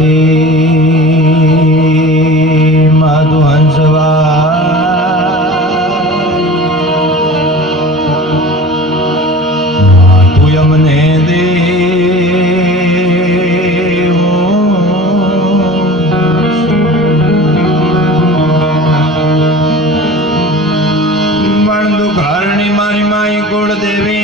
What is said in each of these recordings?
રાધે માધુ હંસવા માધુ યમને દે મણદુ ઘરણી મારી માઈ કુળ દેવી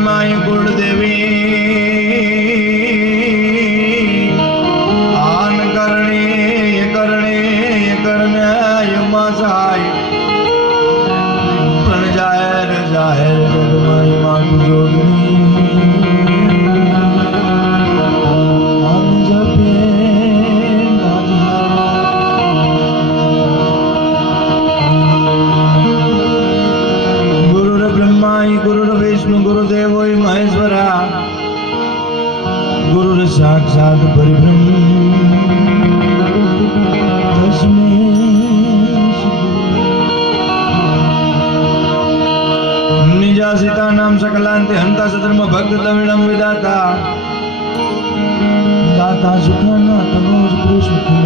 माई कुल देवी आन करणे यमासाय पण जाहिर जगमाई मां जोगनी आन जपे गुरुर ब्रह्माय गुरुर विष्णु गुरुदेवो महेश्वरा गुरुर साक्षात् परिब्रह्म तस्मै निजासिता नाम सकलांते हंता सधर्म भक्त तमिलम विदाता दाता सुखाना तनोज कृष्ण की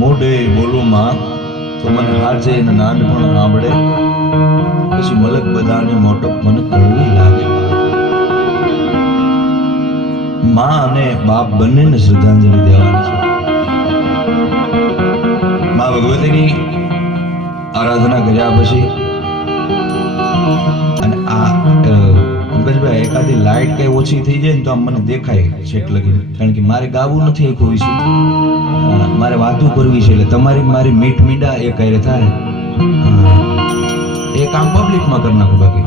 મોઢે બોલું માં તો મને હાજે ને નાન પણ સાંભળે પછી મલક બધાને મોટપ મને કડવી લાગે માં અને બાપ બંનેને શ્રદ્ધાંજલિ દેવાની છે માં ભગવતીની આરાધના કર્યા પછી અને આ પંકજભાઈ એકાદી લાઈટ કઈ ઓછી થઈ જાય ને તો આમ મને દેખાય છેક લગી કારણ કે મારે ગાવું નથી એક હોય છે મારે વાતું કરવી છે એટલે તમારી મારી મીઠ મીંડા એ કઈ થાય એ કામ પબ્લિકમાં કરી નાખો બાકી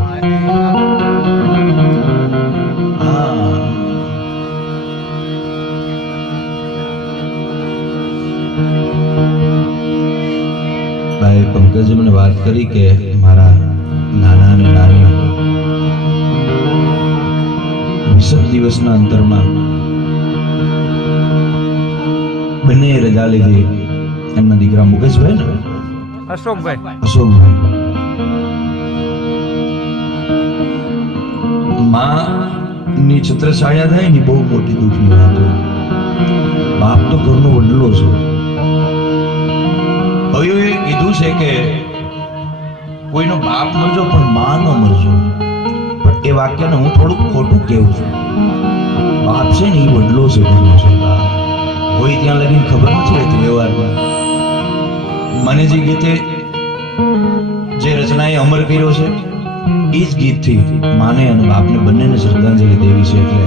ભાઈ પંકજ મને વાત કરી કે મારા નાના અને નાની 20 દિવસના અંતરમાં બંને રજા લીધી એમના દીકરા મુકેશભાઈ ને અશોકભાઈ માં ની છત્રછાયા થાય ને બહુ મોટી દુઃખની વાત હોય બાપ તો ઘરનો વડલો છે હવે એ કીધું છે કે કોઈનો બાપ મરજો પણ માં નો મરજો પણ એ વાક્યને હું થોડુંક ખોટું કહું છું બાપ છે ને એ વડલો છે ઘરનો છે કોઈ ત્યાં લગીને ખબર નથી રહેતી વ્યવહારમાં મને જે ગીતે જે રચનાએ અમર કર્યો છે એ જ ગીતથી માને અને બાપને બંનેને શ્રદ્ધાંજલિ દેવી છે એટલે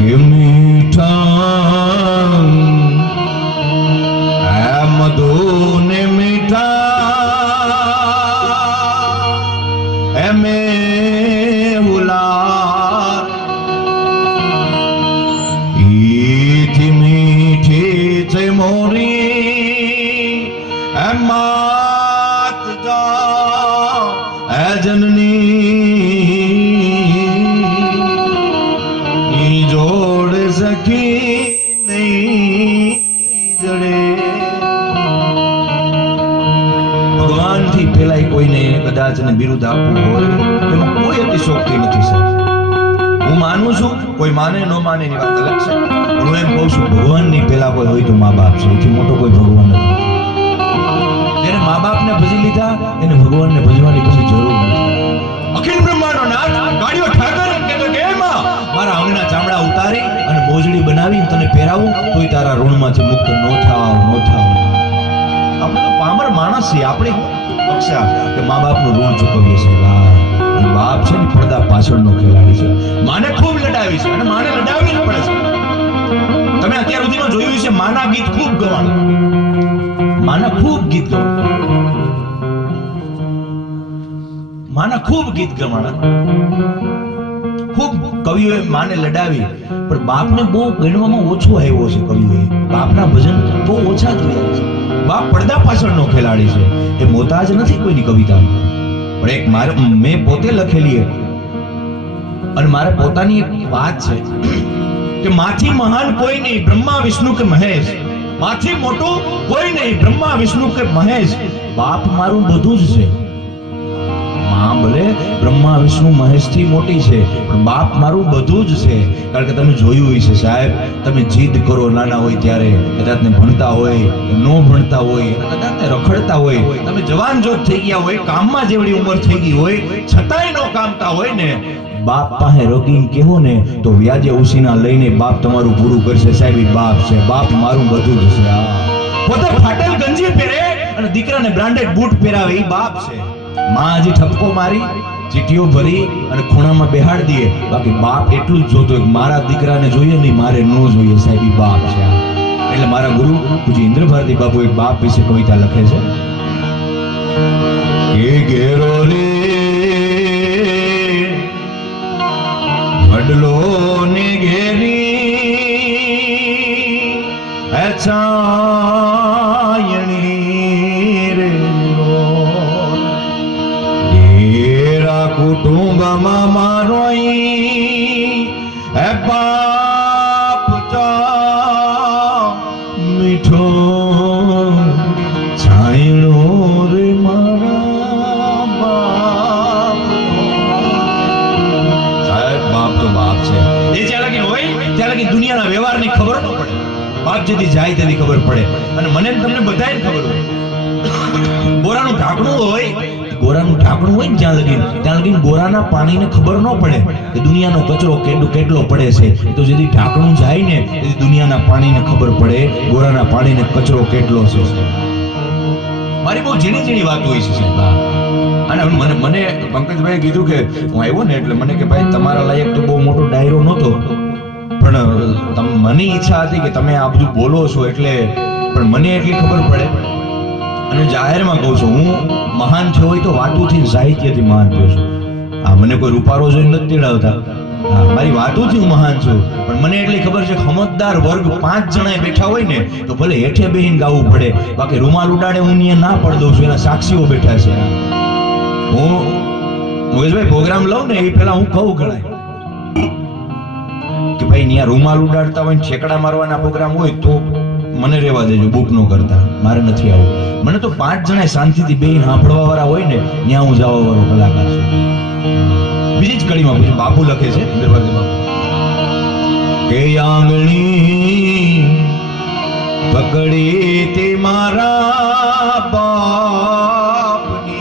કે મીઠા મીઠી મીઠી છે મોરી એ માત જા એ જનની જોડ સખી નહીં જડે. ભગવાનથી પેલા કોઈને કદાચ ને બિરુદ આપવું હોય એમાં કોઈ અતિશોક્તિ નથી સાહેબ. હું માનું છું, કોઈ માને ન માને એની વાત અલગ છે, પણ હું એમ કહું છું ભગવાનની પેલા કોઈ હોય તો મા બાપ છે. એથી મોટો કોઈ ભગવાન નથી. જેને મા બાપને ભજી લીધા એને ભગવાનને ભજવાની પછી જરૂર નથી. અખિલ બ્રહ્માંડનો નાથ ગાડીઓ ઠાકર કહેતો કે એમાં મારા અંગના ચામડા ઉતારી અને મોજડી બનાવી તને પહેરાવું તોય તારા ઋણમાંથી મુક્ત ન થાવ. આપણે તો પામર માણસ છીએ. આપણે પક્ષા કે મા બાપનું ઋણ ચૂકવીએ છીએ. બાપ છે ને પડદા પાછળનો ખેલાડી છે. માને ખૂબ લડાવી છે અને માને લડાવી જ પડે છે. તમે અત્યાર સુધીમાં જોયું છે માના ગીત ખૂબ ગવાણા. માના ખૂબ ગીત ગવાણા. ખૂબ કવિઓએ માને લડાવી, પણ બાપને બહુ ગણવામાં ઓછો આવ્યો છે. કવિઓએ બાપના ભજન બહુ ઓછા થયા છે. બાપ પડદા પાછળનો ખેલાડી છે. એ મોતાજ નથી કોઈની કવિતા. પણ એક મેં પોતે લખેલી અને મારે પોતાની એક વાત છે કે માથી મહાન કોઈ નહીં બ્રહ્મા વિષ્ણુ કે મહેશ. માથી મોટું કોઈ નહીં બ્રહ્મા વિષ્ણુ કે મહેશ. બાપ મારું બધું જ છે. માં ભલે બ્રહ્મા વિષ્ણુ મહેશ થી મોટી છે, પણ બાપ મારું બધું જ છે. કારણ કે તમે જોયું હોય છે સાહેબ, તમે જીદ કરો નાના હોય ત્યારે, કદાચ ને ભણતા હોય ન ભણતા હોય, કદાચ ને રખડતા હોય, તમે જવાન જોત થઈ ગયા હોય, કામમાં જેવડી ઉંમર થઈ ગઈ હોય છતાંય ન કામતા હોય ને, બાપ પાસે રોગીને કહેવો ને તો વ્યાજે ઉસીના લઈને બાપ તમારું પૂરું કરશે. સાહેબ ઈ બાપ છે. બાપ મારું બધું જ છે. પોતે ફાટેલ ગંજી પહેરે અને દીકરાને બ્રાન્ડેડ બૂટ પહેરાવે ઈ બાપ છે. માં હજી ઠપકો મારી ચીટીઓ ભરી અને ખૂણામાં બેહાડ દે, બાકી બાપ એટલું જ જોતો મારા દીકરાને જોઈએ નહીં, મારે ન જોઈએ. સાહેબ ઈ બાપ છે. એટલે મારા ગુરુ પૂજ્ય ઇન્દ્ર ભારતી બાપુ એક બાપ વિશે કવિતા લખે છે કે ઘેરો રે વડલો ને ઘેરી છાયણી રે ઘેરા કુટુંબમાં મારો બાપ ચા મીઠો છાયણો રે મારા બાપ. સાહેબ બાપ તો બાપ છે. એ જ્યાં લગી હોય ત્યાં લગી દુનિયાના વ્યવહારની ખબર ન પડે. બાપ જેથી જાય તેની ખબર પડે. અને મને તમને બધાને ખબર હોય ગોરાનું ઢાંકણું હોય ને ત્યાં લગી ગોરાના પાણીને ખબર ન પડે કે દુનિયાનો કચરો કેટલો પડે છે. તો જેથી ઢાંકણું જાય ને તેથી દુનિયાના પાણીને ખબર પડે ગોરાના પાણીને કચરો કેટલો છે. મારી બહુ ઝીણી ઝીણી વાત હોય છે. અને મને પંકજભાઈ કીધું કે હું આવ્યો ને એટલે મને કે ભાઈ તમારા લાયક તો બહુ મોટો ડાયરો નહોતો, પણ મને ઈચ્છા હતી કે તમે આ બધું બોલો છો એટલે, પણ મને એટલી ખબર પડે અને જાહેરમાં કહું છું હું મહાન થયો હોય તો વાતોથી સાહિત્યથી મહાન થયો છું. હા, મને કોઈ રૂપારો જોઈને નથી તેડાવતા. હા, મારી વાતોથી હું મહાન છું. પણ મને એટલી ખબર છે સમજદાર વર્ગ 5 જણા બેઠા હોય ને તો ભલે હેઠે બેહીને ગાવું પડે, બાકી રૂમાલ ઉડાડે હું ત્યાં ના પડ દઉં છું. એના સાક્ષીઓ બેઠા છે. હું મુકેશભાઈ પ્રોગ્રામ લઉં ને એ પેલા હું કહું ગણાય કે ભાઈ ત્યાં રૂમાલ ઉડાડતા હોય ને ઠેકડા મારવાના પ્રોગ્રામ હોય તો મને રહેવા દેજો, બુક નો કરતા, મારે નથી આવું. મને તો 5 જણા શાંતિથી બેહીને સાંભળવા વાળા હોય ને ત્યાં હું જવા વાળો કલાકાર છું. બીજી જ કડીમાં પછી બાપુ લખે છે ઇન્દ્રભારતી બાપુ કે આંગણી પકડી તે મારા બાપની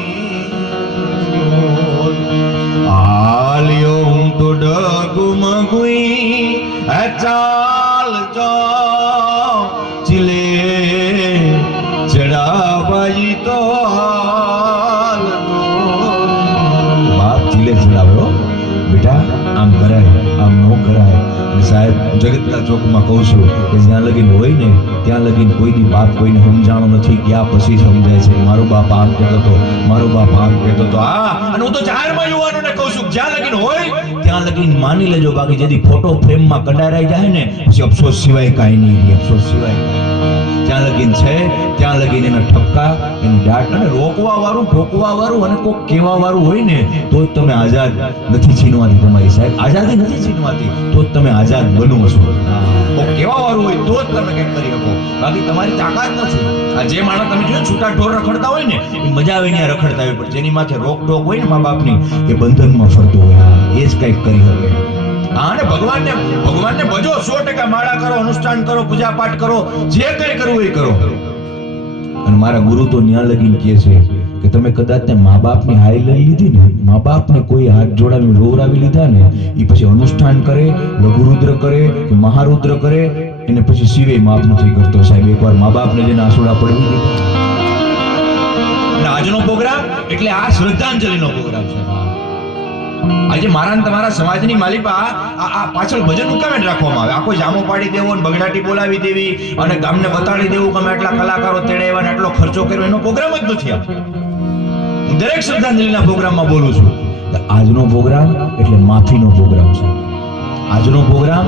આલ્યો હું તો ડગમગુઈ ચાલ ચિલે ચડાવાઈ તો હાલ બાપ ચિલે ચડાવ્યો બેટા આમ કરાય આમ નો કરાય. અને સાહેબ જગતના ચોકમાં કહું છું કે જ્યાં લગીન હોય ને ત્યાં લગીન કોઈની બાપ કોઈને સમજાણો નથી, ગયા પછી સમજાય છે મારો બાપ આમ કહેતો હતો, મારો બાપ આમ કહેતો હતો. હા, અને હું તો જાહેરમાં યુવાનોને કહું છું જ્યાં લગીન હોય ત્યાં લગીને માની લેજો, બાકી જેથી ફોટો ફ્રેમમાં કડારાઈ જાય ને પછી અફસોસ સિવાય કાંઈ નહીં, અફસોસ સિવાય કાંઈ નહીં. જ્યાં લગીન છે ત્યાં લગીન એના ઠપકા, એની દાટ, અને રોકવા વાળું, ઠોકવા વાળું અને કોક કહેવા વાળું હોય ને તો જ તમે આઝાદ નથી છીનવાતી. તમારી સાહેબ આઝાદી નથી છીનવાતી, તો જ તમે આઝાદ બનો છો. કોક કહેવા વાળું હોય તો જ તમે કંઈક કરી શકો, બાકી તમારી તાકાત નથી. આ જે માણસ તમે જોયું છૂટા ઢોર રખડતા હોય ને એ મજા આવે ને રખડતા હોય, પણ જેની માથે રોક ટોક હોય ને મા બાપની એ બંધનમાં ફરતો હોય, એ જ કંઈક કરી શકે. અને ભગવાનને ભજો, 100% માળા કરો, અનુષ્ઠાન કરો, પૂજા પાઠ કરો, જે કંઈ કરવું એ કરો. અને મારા ગુરુ તો ન્યા લગીને કહે છે કે તમે કદાચ ને મા બાપની હાઈ લઈ લીધી ને, મા બાપને કોઈ હાથ જોડાવી રોવરાવી લીધા ને, એ પછી અનુષ્ઠાન કરે, લઘુરુદ્ર કરે કે મહારુદ્ર કરે, એને પછી શિવે માફ નથી કરતો. સાહેબ એકવાર મા બાપને જેને આસોડા પડવી દીધા. અને આજનો પ્રોગ્રામ એટલે આ શ્રદ્ધાંજલિનો પ્રોગ્રામ છે. આજે મારા ને તમારા સમાજની માલિપા આ પાછળ ભજન ઉકામે રાખવામાં આવે. આખો જામો પાડી દેવો ને બગડાટી બોલાવી દેવી અને ગામને બતાડી દેવું કે અમે એટલા કલાકારો તેડાવ્યા ને એટલો ખર્ચો કર્યો, એનો પ્રોગ્રામ જ નથી. હું દરેક શ્રદ્ધાંજલિના પ્રોગ્રામમાં બોલું છું. આજનો પ્રોગ્રામ એટલે માફીનો પ્રોગ્રામ છે. આજનો પ્રોગ્રામ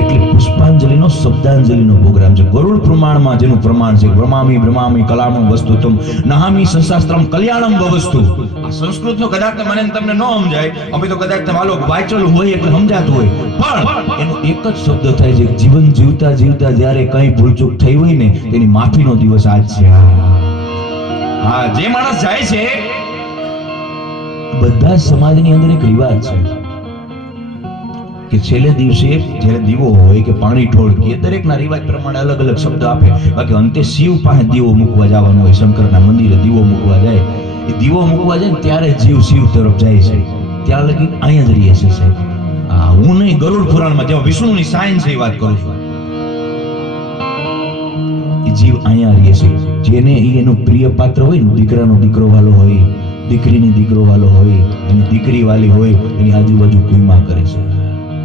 એટલે પુષ્પાંજલિનો, શબ્દાંજલિનો પ્રોગ્રામ છે. ગરુડ પ્રમાણમાં જેનું પ્રમાણ છે, બ્રહ્મામી બ્રહ્મામી કલામં વસ્તુતમ નહામી સંશાસ્ત્રમ કલ્યાણમ વવસ્તુ. આ સંસ્કૃતનો કદાચ મને તમને ન સમજાય, અમે તો કદાચ તમારો વાંચેલું હોય એટલે સમજાતું હોય, પણ એનો એક જ શબ્દ થાય છે, જીવન જીવતા જીવતા જ્યારે કંઈ ભૂલચૂક થઈ હોય ને તેની માફીનો દિવસ આજ છે. હા, જે માણસ જાય છે, બધા સમાજની અંદર એક રિવાજ છે કે છેલ્લે દિવસે જ્યારે દીવો હોય કે પાણી ઢોળકીએ, દરેકના રિવાજ પ્રમાણે અલગ અલગ શબ્દ આપે, બાકી અંતે શિવ પાસે દીવો મૂકવા જવાનું હોય. શંકરના મંદિરે દીવો મૂકવા જાય, એ દીવો મૂકવા જાય ને ત્યારે જીવ શિવ તરફ જાય છે. ત્યાં લગી અહીંયા જ રહીએ છે સાહેબ. હા, હું નહીં, ગરુડ પુરાણમાં જેમાં વિષ્ણુની સાયન્સ એ વાત કરું છું. એ જીવ અહીંયા રહીએ છે. જેને એનું પ્રિય પાત્ર હોય ને, દીકરાનો દીકરો વાલો હોય, દીકરીની દીકરો વાલો હોય, એની દીકરી વાલી હોય, એની આજુબાજુ કુઈમા કરે છે.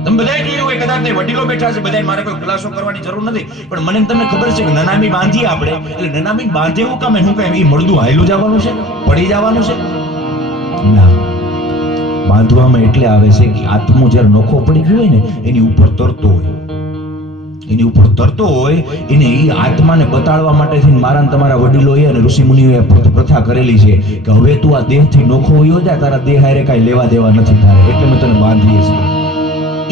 તમે બધાએ જોયું હોય, કદાચ વડીલો બેઠા છે, બધાએ મારે કોઈ ખુલાસો કરવાની જરૂર નથી, પણ મને તમને ખબર છે કે નનામી બાંધીએ આપણે, એટલે નનામી બાંધે એવું કામ એનું કામ એ મળદું હાયલું જવાનું છે, પડી જવાનું છે ના. બાંધવામાં એટલે આવે છે કે આત્મો જ્યારે નોખો પડી ગયો હોય ને એની ઉપર તરતો હોય, એની ઉપર તરતો હોય, એને એ આત્માને બતાડવા માટે થઈને મારા ને તમારા વડીલોએ અને ઋષિ મુનિઓએ પ્રથા કરેલી છે કે હવે તું આ દેહથી નોખો હોયો જા, તારા દેહ હારે કાંઈ લેવા દેવા નથી તારે, એટલે મેં તને બાંધીએ છીએ.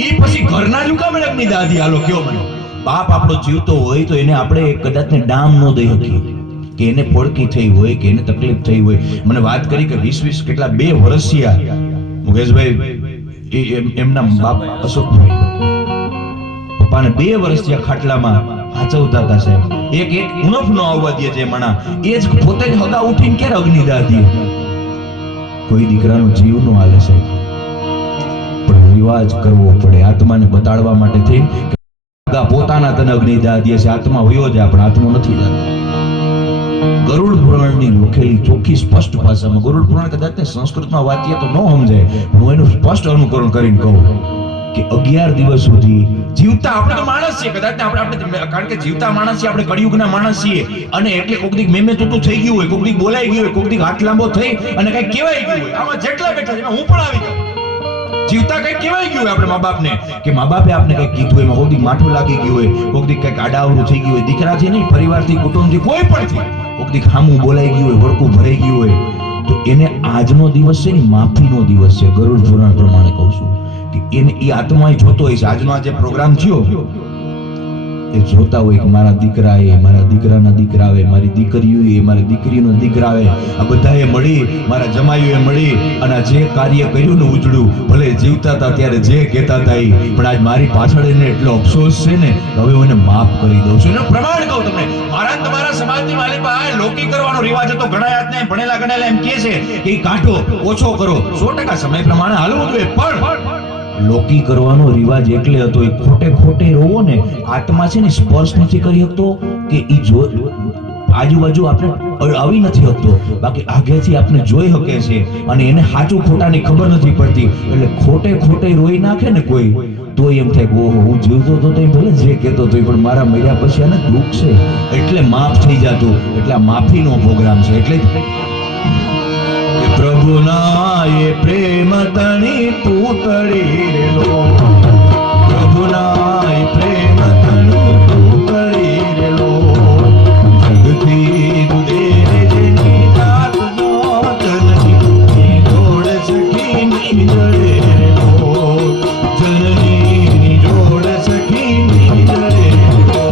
એ પછી ઘરના જ કામ અગ્નિ દાદી હાલો કયો મને. બાપ આપણો જીવતો હોય તો એને આપણે કદાચ ને ડામ ન દઈ શકીએ કે એને ફોડકી થઈ હોય કે એને તકલીફ થઈ હોય. મને વાત કરી કે 20 કેટલા 2 વર્ષિયા મુકેશભાઈ, એમના બાપ અશોકભાઈ પપ્પાને 2 વર્ષિયા ખાટલામાં હાચવતા હતા સાહેબ. એક ઉણપ ન આવવા દે છે મણા, એ જ પોતે જ હગા ઉઠીને ક્યારે અગ્નિ દાદી. કોઈ દીકરાનો જીવ નો હાલે સાહેબ, પણ રિવાજ કરવો પડે આત્માને બતાડવા માટે થઈ. પોતાના તને અગ્નિ દાદીએ છે, આત્મા વયો જાય પણ આત્મો નથી જતો. ગરુડ પુરાણની લખેલી ચોખ્ખી સ્પષ્ટ ભાષામાં, ગરુડ પુરાણ કદાચ સંસ્કૃતમાં વાંચીએ તો ન સમજાય, હું એનું સ્પષ્ટ અનુકરણ કરીને કહું કે 11 દિવસ સુધી જીવતા, આપણે તો માણસ છીએ, કદાચ આપણે કારણ કે જીવતા માણસ છીએ, આપણે કળિયુગના માણસ છીએ, અને એટલે કોક દીક મેમે તૂટું થઈ ગયું હોય, કોક દીક બોલાઈ ગયું હોય, કોક દીક હાથ લાંબો થઈ અને કઈ કહેવાય ગયું હોય. આમાં જેટલા બેઠા છે હું પણ આવી જાઉં. જીવતા કઈ કહેવાય ગયું હોય આપણે મા બાપને, કે મા બાપે આપણે કઈ કીધું હોય, કોક દીક માઠું લાગી ગયું હોય, કોક દીક કઈક આડાવડું થઈ ગયું હોય, દીકરાથી નહીં પરિવારથી, કુટુંબથી, કોઈ પણથી કોક દીક હામું બોલાઈ ગયું હોય, વળકું ભરાઈ ગયું હોય, તો એને આજનો દિવસ છે ને માફીનો દિવસ છે. ગરુડ પુરાણ પ્રમાણે કહું છું કે એને એ આત્મા જોતો હોય છે. આજનો આ જે પ્રોગ્રામ થયો એ જોતા હોય કે મારા દીકરા એ, મારા દીકરાના દીકરા આવે, મારી દીકરીઓ એ, મારી દીકરીનો દીકરા આવે, આ બધાએ મળી, મારા જમાઈઓએ મળી અને આ જે કાર્ય કર્યું ને ઉજળું, ભલે જીવતા હતા ત્યારે જે કહેતા હતા એ, પણ આજ મારી પાછળ એને એટલો અફસોસ છે ને હવે હું એને માફ કરી દઉં છું. એનું પ્રમાણ કહું તમને, મારા તમારા સમાજની માલિપા લોકી કરવાનો રિવાજ હતો. ઘણા યાદને ભણેલા ગણેલા એમ કહે છે કે કાઢો, ઓછો કરો, 100% સમય પ્રમાણે હાલવું જોઈએ, પણ લોકી કરવાનો રિવાજ એટલે હતો એ ખોટે રોવો ને આત્મા છે ને સ્પર્શ નથી કરી શકતો કે ઈ જો આજુબાજુ આપણે આવી નથી શકતો, બાકી આગેથી આપણે જોઈ શકે છે અને એને સાચું ખોટાની ખબર નથી પડતી, એટલે ખોટે રોઈ નાખે ને કોઈ તો એમ થાય કે ઓહો હું જીવતો તો ભલે જે કહેતો હતો પણ મારા મર્યા પછી આને દુઃખ છે એટલે માફ થઈ જતું. એટલે આ માફીનો પ્રોગ્રામ છે. એટલે પ્રભુના એ પ્રેમ તણી પૂતળી રેલો, પ્રભુના એ પ્રેમ તણી પૂતળી રેલો, જગથી દુદેરે જેની જાત નો જનની જોડ સખી ની જડે રેલો, જનની જોડ સખી ની જડે રેલો.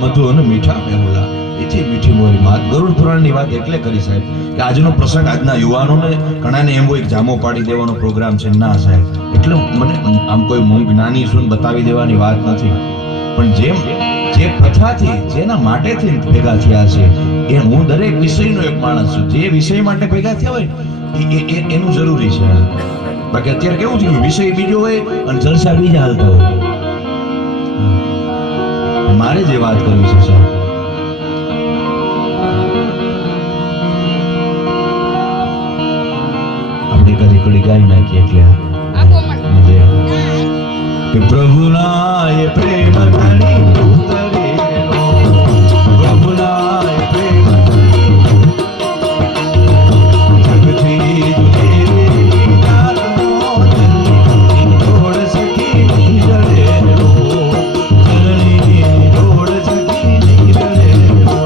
મધુ અને મીઠા મેહુલા, એથી મીઠી મોરી વાત. ગરુડ પુરાણની વાત એટલે કરી સાહેબ કે આજનો પ્રસંગ આજના યુવાનોને ઘણાને એમ હોય જામો પાડી દેવાનો પ્રોગ્રામ છે. ના સાહેબ, એટલે મને આમ કોઈ હું જ્ઞાની શું બતાવી દેવાની વાત નથી, પણ જે કથાથી જેના માટેથી ભેગા થયા છે એ હું દરેક વિષયનો એક માણસ છું. જે વિષય માટે ભેગા થયા હોય એનું જરૂરી છે. બાકી અત્યારે કેવું થયું, વિષય બીજો હોય અને જલસા બીજા હાલતા હોય. મારે જે વાત કરવી છે સાહેબ, આપણે કદી કડી ગાઈ નાખીએ એટલે કે પ્રભુના એ પ્રેમ ધણી ઉતરે લો, પ્રભુના એ પ્રેમ ધણી જગથી દુલેરે જાતનો જનની જોડ સખી ની જડે લો, જનની જોડ સખી ની જડે લો.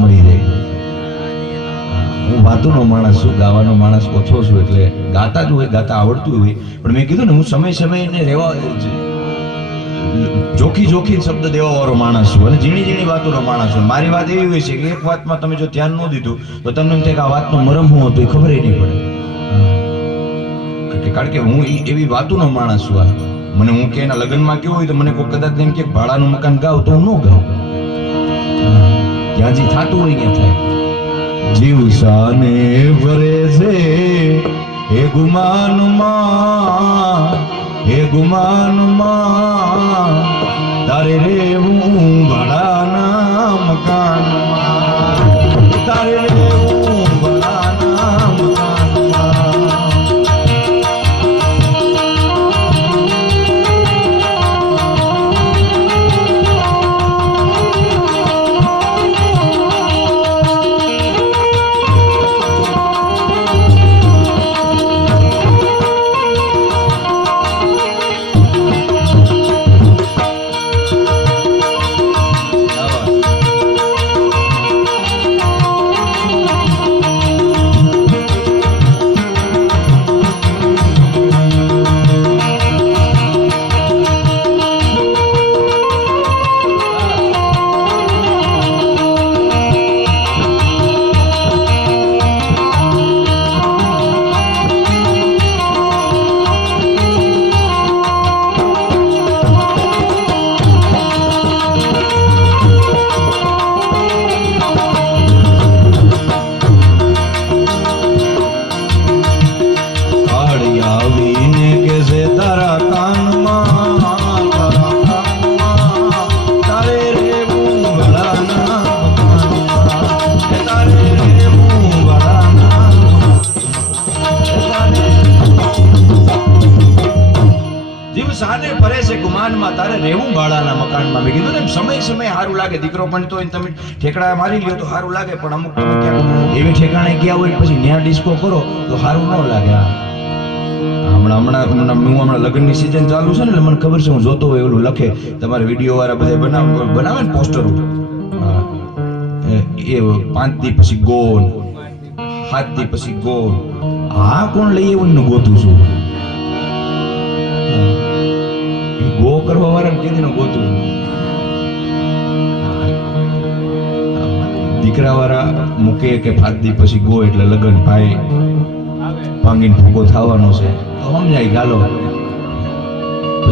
મળી જાય. હું વાતોનો માણસ છું, ગાવાનો માણસ ઓછો છું, એટલે ગાતા જ હોય, ગાતા આવડતું હોય, પણ મેં કીધું ને હું સમયને રહેવા જોખી શબ્દ દેવા વાળો માણસ છું અને ઝીણી ઝીણી વાતોનો માણસ છું. મારી વાત એવી હોય છે કે એક વાતમાં તમે જો ધ્યાન ન દીધું તો તમને એમ થાય કે આ વાતનો મરમ હું હતો એ ખબર નહીં પડે. કારણ કે હું એવી વાતોનો માણસ છું. મને હું કે એના લગ્નમાં કેવું હોય તો મને કોઈ કદાચ એમ કે ભાડાનું મકાન ગાવ તો હું ન ગાઉં. ત્યાં જે થતું હોય ત્યાં થાય. જીવ સાને ભરે છે હે ગુમાનમાં તારે રેવું ભાડાના મકાનમાં, તારે રેવું ભાડાના મકાનમાં. તારે રહેવું ભાડાના મકાનમાં. મેં કીધું ને સમય સારું લાગે. દીકરો પણ તો તમે ઠેકડા મારી લ્યો તો સારું લાગે, પણ અમુક તમે ક્યાંક એવી ઠેકાણે ગયા હોય પછી ત્યાં ડિસ્કો કરો તો સારું ન લાગે. હમણાં લગ્નની સિઝન ચાલુ છે ને એટલે મને ખબર છે, હું જોતો હોય ઓલું લખે તમારે વિડીયો વાળા બધા બનાવે ને પોસ્ટરો, એ 5 દી પછી ગોન, 7 દી પછી ગોન. હા કોણ લઈ એવું ગોતું છું. ગો કરવા વાળા કેદી નો ગોતું. દીકરા વાળા મૂકે કે 5 દી પછી ગો એટલે લગ્ન, ભાઈ ભાંગીને ભૂકો થવાનો છે તો સમજાય ગાલો.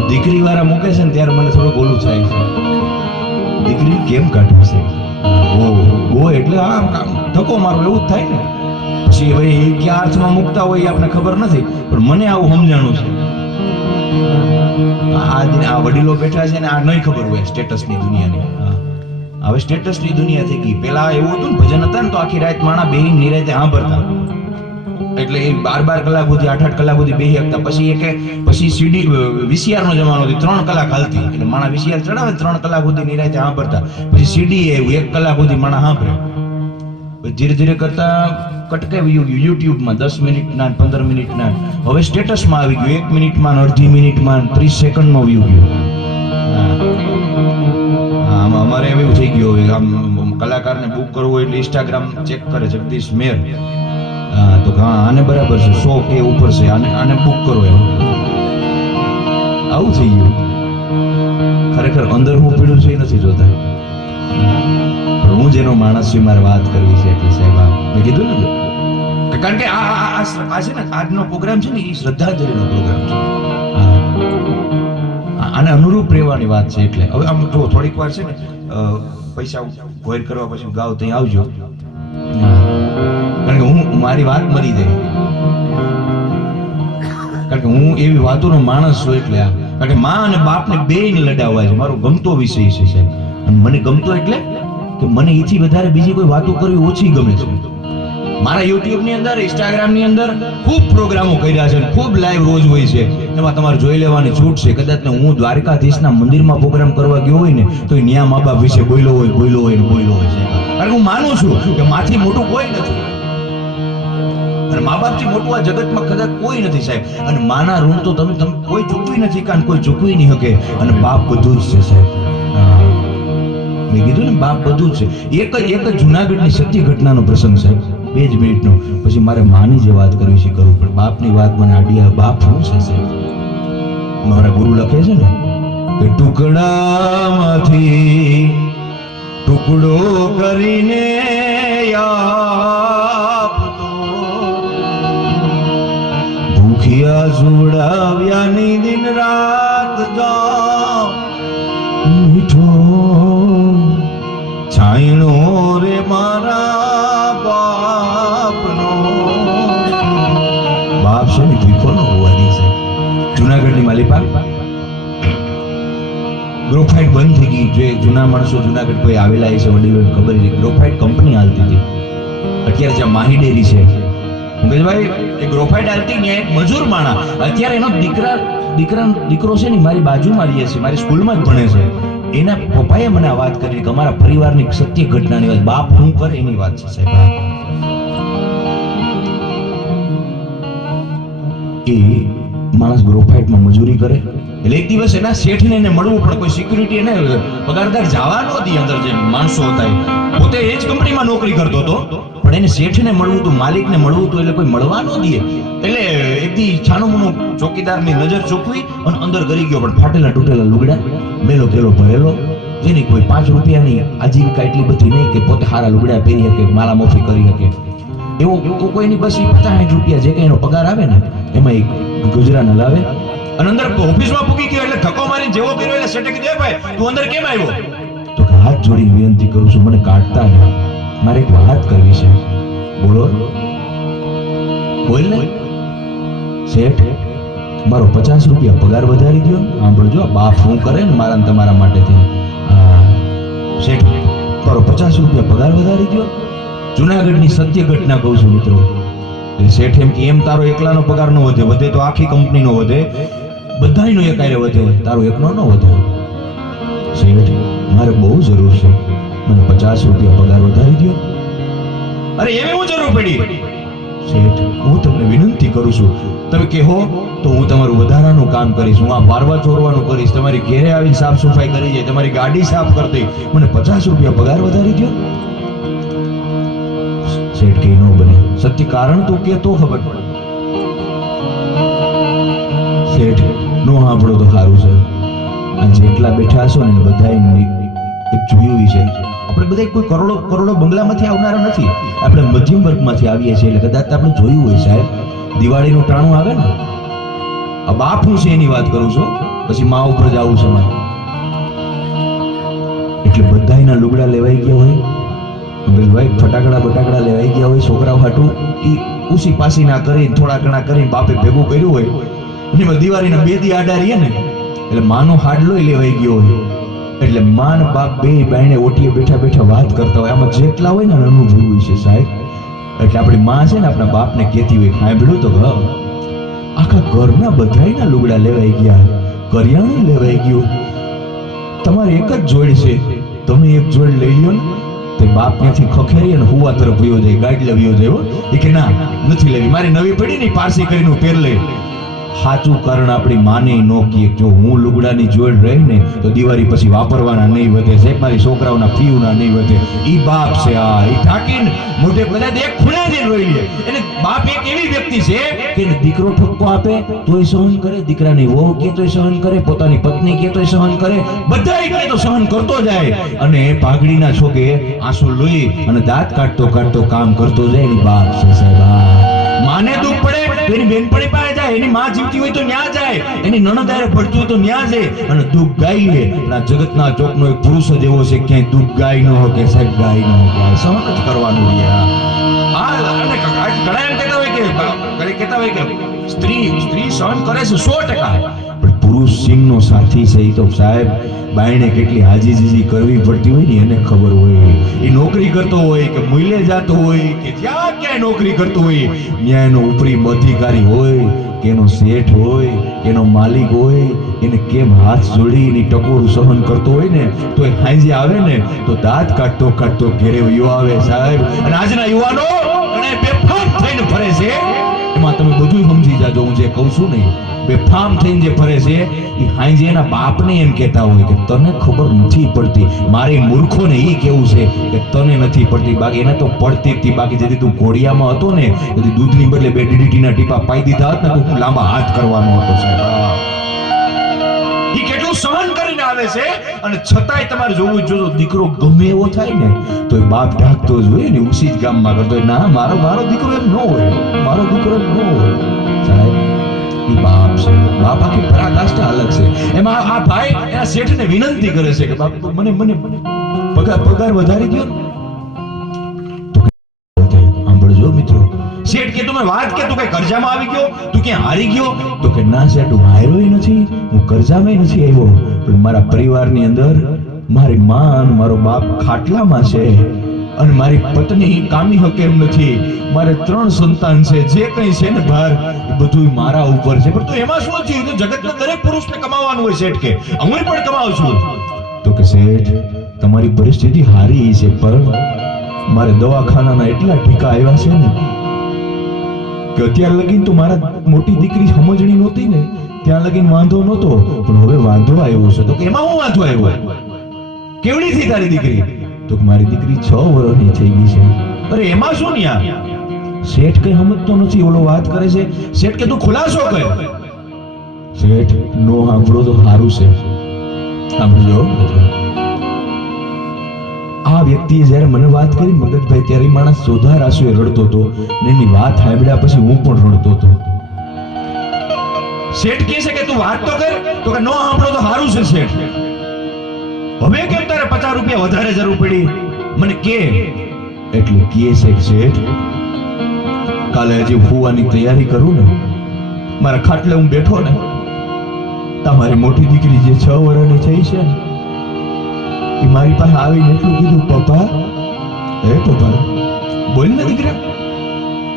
દીકરી વાળા મૂકે છે ને ત્યારે મને થોડું બોલું થાય છે, દીકરી કેમ કાઢવી છે ગો એટલે આમ ધક્કો મારો એવું જ થાય ને. પછી ભાઈ ક્યાં અર્થમાં મૂકતા હોય એ આપણને ખબર નથી, પણ મને આવું સમજાણું છે. આ વડીલો બેઠા છે ને આ નહીં ખબર હોય સ્ટેટસની દુનિયાની. હવે સ્ટેટસની દુનિયા થઈ ગઈ. પેલા એવું હતું ને ભજન હતા ને તો આખી રાત માણા બેહીને નિરાતે સાંભળતા, એટલે એ 12 કલાક સુધી 8 કલાક સુધી બેહી શકતા. પછી સીડી VCR નો જમાનો હતો, 3 કલાક હાલતી, એટલે માણા VCR ચડાવે 3 કલાક સુધી નિરાતે સાંભળતા. પછી CD આવ્યું 1 કલાક સુધી માણા સાંભળે. ધીરે ધીરે કરતા કટકે યુટ્યુબમાં 10 મિનિટના 15 મિનિટના, હવે સ્ટેટસમાં આવી ગયું 1 મિનિટમાં, અડધી મિનિટમાં, 30 સેકન્ડમાં વ્યૂ ગયું. આમાં અમારે એવું થઈ ગયું હોય, આમ કલાકારને બુક કરવું એટલે ઇન્સ્ટાગ્રામ ચેક કરે જગદીશ મેર, તો હા આને બરાબર છે 100K ઉપર છે, આને બુક કરો એમ. આવું થઈ ગયું. ખરેખર અંદર હું પીડું છું એ નથી જોતા. હું જેનો માણસ છું મારે વાત કરવી છે એટલે સાહેબ મેં કીધું ને, કારણ કે આ છે ને આજનો પ્રોગ્રામ છે ને એ શ્રદ્ધાંજલિનો પ્રોગ્રામ છે. આને અનુરૂપ રહેવાની વાત છે. એટલે હવે આમ જો થોડીક વાર છે ને પૈસા ભોર કરવા પછી ગાવ ત્યાં આવજો, કારણ કે હું મારી વાત મરી જાય, કારણ કે હું એવી વાતોનો માણસ છું. એટલે કારણ કે માં અને બાપને બેયને લડાવવા છે મારો ગમતો વિષય છે સાહેબ. અને મને ગમતો એટલે કે મને એથી વધારે બીજી કોઈ વાતો કરવી ઓછી ગમે છે. મારા YouTube ની અંદર, Instagram ની અંદર ખૂબ પ્રોગ્રામો કર્યા છે, ખૂબ લાઈવ રોજ હોય છે, એમાં તમારે જોઈ લેવાની છૂટ છે. કદાચ ને હું દ્વારકાધીશના મંદિરમાં પ્રોગ્રામ કરવા ગયો હોય ને તો ન્યા મા બાપ વિશે બોલ્યો હોય છે. કારણ કે હું માનું છું કે માથી મોટું કોઈ નથી, અને મા બાપથી મોટું આ જગતમાં કદાચ કોઈ નથી સાહેબ. અને માના ઋણ તો તમે કોઈ ચૂકવી નથી, કારણ કોઈ ચૂકવી નહીં શકે, અને બાપ બધું જ છે સાહેબ. મેં કીધું ને બાપ બધું જ છે. એક જ જુનાગઢની સત્ય ઘટનાનો પ્રસંગ છે, 2 જ મિનિટનો. પછી મારે માની જે વાત કરવી છે કરું, પણ બાપની વાત મને આડિયા બાપ શું છે સાહેબ. મારા ગુરુ લખે છે ને કે ટુકડામાંથી ટુકડો કરીને આપતો, ભૂખ્યા જોડાવ્યાની દિન રાત જા મીઠો છાયણો રે મારા બાપનો. બાપ છે ને ત્રિકોણનો હોવાની છે. જુનાગઢની માલિપા ગ્રોફાઇટ બંધ થઈ ગઈ. જે જૂના માણસો જુનાગઢ કોઈ આવેલા છે વડીલોને ખબર છે, ગ્રોફાઇટ કંપની હાલતી હતી. અત્યારે જ્યાં માહી ડેરી છે, ભાઈ એ ગ્રોફાઇટ હાલતી ત્યાં એક મજૂર માણા, અત્યારે એનો દીકરો છે ને મારી બાજુમાં રહે છે, મારી સ્કૂલમાં જ ભણે છે. એના પપ્પાએ મને આ વાત કરી કે અમારા પરિવારની સત્ય ઘટનાની વાત, બાપ શું કરે એની વાત છે સાહેબ. એ માણસ ગ્રોફાઇટમાં મજૂરી કરે એટલે એક દિવસ એના શેઠને એને મળવું પડે. કોઈ સિક્યુરિટી એને પગારદાર જવા નહોતી અંદર, જે માણસો હતા પોતે એ જ કંપનીમાં નોકરી કરતો હતો, પણ એને શેઠને મળવું હતું, માલિકને મળવું હતું, એટલે કોઈ મળવા ન દે. એટલે એકથી છાનોમુનો ચોકીદારની નજર ચૂકવી અને અંદર કરી ગયો. પણ ફાટેલા તૂટેલા લુગડા, મેલો કેલો ભરેલો, જેની કોઈ 5 રૂપિયાની આજીવિકા એટલી બધી નહીં કે પોતે સારા લુગડા પહેરી શકે, માલા મોફી કરી શકે. એવો કોઈની પછી 50-60 રૂપિયા જે કઈ એનો પગાર આવે ને એમાં એક ગુજરાન હલાવે. અને અંદર ઓફિસમાં પૂકી ગયો એટલે ધક્કો મારીને જેવો કર્યો એટલે શેઠે કીધું, ભાઈ તું અંદર કેમ આવ્યો? તો હાથ જોડીને વિનંતી કરું છું, મને કાઢતા નહીં, મારે એક વાત કરવી છે. બોલો બોલ ને. શેઠ મારો 50 રૂપિયા પગાર વધારી દો. સાંભળજો, બાપ શું કરે ને મારા તમારા માટે થઈ. શેઠ મારો 50 રૂપિયા પગાર વધારી દો. જુનાગઢની સત્ય ઘટના કહું છું મિત્રો. શેઠ એમ કે એમ તારો એકલાનો પગાર ન વધે, વધે તો આખી કંપનીનો વધે, બધાયનો એક આરે વધે, તારો એકનો ન વધે. શેઠ મારે બહુ જરૂર છે, મને 50 રૂપિયા પગાર વધારી દો. અરે એવી હું જરૂર પડી? શેઠ હું તમને વિનંતી કરું છું, તમે કહો તો હું તમારું વધારાનું કામ કરીશ, હું આ પારવા ચોરવાનું કરીશ, તમારી ઘેરે આવીને સાફ સફાઈ કરી જાય, તમારી ગાડી સાફ કરી દઈ, મને 50 રૂપિયા પગાર વધારી દો. શેઠ કે ન બને, સત્ય કારણ તો કે તો ખબર પડે. શેઠ નો સાંભળો તો સારું છે. અને જેટલા બેઠા છો ને બધા એક જોયું છે, આપણે બધા કોઈ કરોડો બંગલામાંથી આવનારા નથી, આપણે મધ્યમ વર્ગમાંથી આવીએ છીએ. એટલે કદાચ આપણે જોયું હોય સાહેબ, દિવાળીનું ટાણું આવે ને, આ બાપુ છે એની વાત કરું છું, પછી મા ઉપર જવું છે મારે. એટલે બધાયના લુગડા લેવાઈ ગયા હોય, ભાઈ ફટાકડા બટાકડા લેવાઈ ગયા હોય, છોકરાઓ હાટું એ ઉસી પાસી ના કરીને થોડા ઘણા કરીને બાપે ભેગું કર્યું હોય, અને દિવાળીના 2 દી આડા રહીએ ને એટલે માનો હાડલો લેવાઈ ગયો હોય. એટલે માન બાપ બે બાયણે ઓટીએ બેઠા બેઠા વાત કરતા હોય. આમાં જેટલા હોય ને અનુભવ હોય છે સાહેબ. એટલે આપણી માં છે ને આપણા બાપને કહેતી હોય, સાંભળ્યું તો આખા ઘરના બધાયના લુગડા લેવાઈ ગયા, કરિયાણું લેવાઈ ગયું, તમારે એક જ જોડ છે, તમે એક જોડ લઈ લ્યો ને. તે બાપ ત્યાંથી ખખેરી અને હુવા તરફ વયો જાય, ગાડી લવ્યો જાય. એ કે ના નથી લેવી, મારી નવી પડી ને પારસી કરીને પહેર લે. સાચું કારણ આપણી માને નો કીએ, જો હું લુગડાની જોડ રહી ને તો દિવાળી પછી વાપરવાના નહીં વધે સાહેબ, મારી છોકરાઓના ફીઓના નહીં વધે. ઈ બાપ છે, આ ઈ ઠાકીને મોઢે બધા એક ખૂણે જઈને રોઈ લે. એટલે બાપ એક એવી વ્યક્તિ છે કે દીકરો ઠપકો આપે તોય સહન કરે, દીકરાની વહુ કે તોય સહન કરે, પોતાની પત્ની કે તોય સહન કરે, બધા કહે તો સહન કરતો જાય. અને પાઘડીના છોકે આંસુ લોહી અને દાંત કાઢતો કાઢતો કામ કરતો જાય. એની બાપ છે સાહેબ. માને દુઃખ પડે તો એની બેનપણી પાસે જાય, એની માં જીવતી હોય તો ન્યા જાય, એની નણદારે ભરતી હોય તો ન્યા જાય અને દુઃખ ગાઈ લે. અને આ જગતના ચોકનો એક પુરુષ જ એવો છે ક્યાંય દુઃખ ગાય ન હોય કે સાહેબ ગાય ન હોય, સહન જ કરવાનું. ઘણા એમ કહેતા હોય કે સ્ત્રી સહન કરે છે 100%, પણ પુરુષ સિંહનો સાથી છે. એ તો સાહેબ બાયણે કેટલી હાજીજીજી કરવી પડતી હોય ને એને ખબર હોય. એ નોકરી કરતો હોય કે મુઈલે જતો હોય કે જ્યાં ક્યાંય નોકરી કરતો હોય, ત્યાં એનો ઉપરી અધિકારી હોય કે એનો શેઠ હોય કે એનો માલિક હોય, એને કેમ હાથ જોડી એની ટકોરું સહન કરતો હોય ને, તો એ હાંજે આવે ને તો દાંત કાઢતો કાઢતો ઘેરે વયો આવે સાહેબ. અને આજના યુવાનો ઘણા બેફામ થઈને ફરે છે, એમાં તમે બધું સમજી જાજો. હું જે કહું છું ને બેફામ થઈને જે ફરે છે એ હાંજે એના બાપને એમ કહેતા હોય કે તને ખબર નથી પડતી. મારે મૂર્ખોને એ કેવું છે કે તને નથી પડતી, બાકી એને તો પડતી હતી. બાકી જેથી તું ઘોડિયામાં હતો ને તેથી દૂધની બદલે 2 DDTના ટીપા પાઈ દીધા હોત ને તો હું લાંબા હાથ કરવાનો હતો સાહેબ. એ કેટલું સહન કરીને આવે છે અને છતાંય તમારે જોવું જોજો દીકરો ગમે એવો થાય ને તો એ બાપ ઢાકતો જ હોય ને ઉસી જ ગામમાં કરતો હોય, ના મારો દીકરો એમ ન હોય, મારો દીકરો એમ ન હોય સાહેબ. એ બાપ છે, બાપ આખી પરાકાષ્ઠા અલગ છે. એમાં આ ભાઈ એના શેઠને વિનંતી કરે છે કે બાપ મને પગાર વધારી દો ને. સાંભળજો મિત્રો, શેઠ કે તમે વાત કે તું કઈ કરજામાં આવી ગયો, તું ક્યાં હારી ગયો? તો કે ના શેઠ, હું હાર્યો નથી, હું કરજામાં નથી આવ્યો, પણ મારા પરિવારની અંદર મારી માં અને મારો બાપ ખાટલામાં છે અને મારી પત્ની કામી હકે એમ નથી. મારે 3 સંતાન છે, જે કંઈ છે ને ભાર એ બધું મારા ઉપર છે. પણ તો એમાં શું થયું? તો જગતના દરેક પુરુષને કમાવાનું હોય શેઠ કે હું પણ કમાઉં છું. તો કે શેઠ તમારી પરિસ્થિતિ હારી છે, પણ મારે દવાખાનાના એટલા ટીકા આવ્યા છે ને કે અત્યાર લગીન તો મારા મોટી દીકરી સમજણી નહોતી ને ત્યાં લગીન વાંધો નહોતો, પણ હવે વાંધો આવ્યો છે. તો કે એમાં હું વાંધો આવ્યો? કેવડી થઈ તારી દીકરી? તો મારી દીકરી 6 વર્ષની થઈ ગઈ છે. અરે એમાં શું ન્યા? શેઠ કઈ સમજતો નથી, ઓલો વાત કરે છે. શેઠ કે તું ખુલાસો કર. શેઠ નો સાંભળો તો સારું છે. સાંભળજો, આ વ્યક્તિએ જ્યારે મને વાત કરી મગજભાઈ ત્યારે માણસ સોધા રાસુએ રડતો હતો ને એની વાત સાંભળ્યા પછી હું પણ રડતો હતો. શેઠ કહે છે કે તું વાત તો કર. તો કે નો સાંભળો તો સારું છે શેઠ. હવે કેમ તારે 50 રૂપિયા વધારે જરૂર પડી મને કે? એટલે કહે છે શેઠ કાલે હજી ફુવાની તૈયારી કરું ને મારા ખાટલે હું બેઠો ને તમારી મોટી દીકરી જે 6 વર્ષની થઈ છે ને એ મારી પાસે આવીને એટલું કીધું, પપ્પા પપ્પા બોલ ને દીકરા.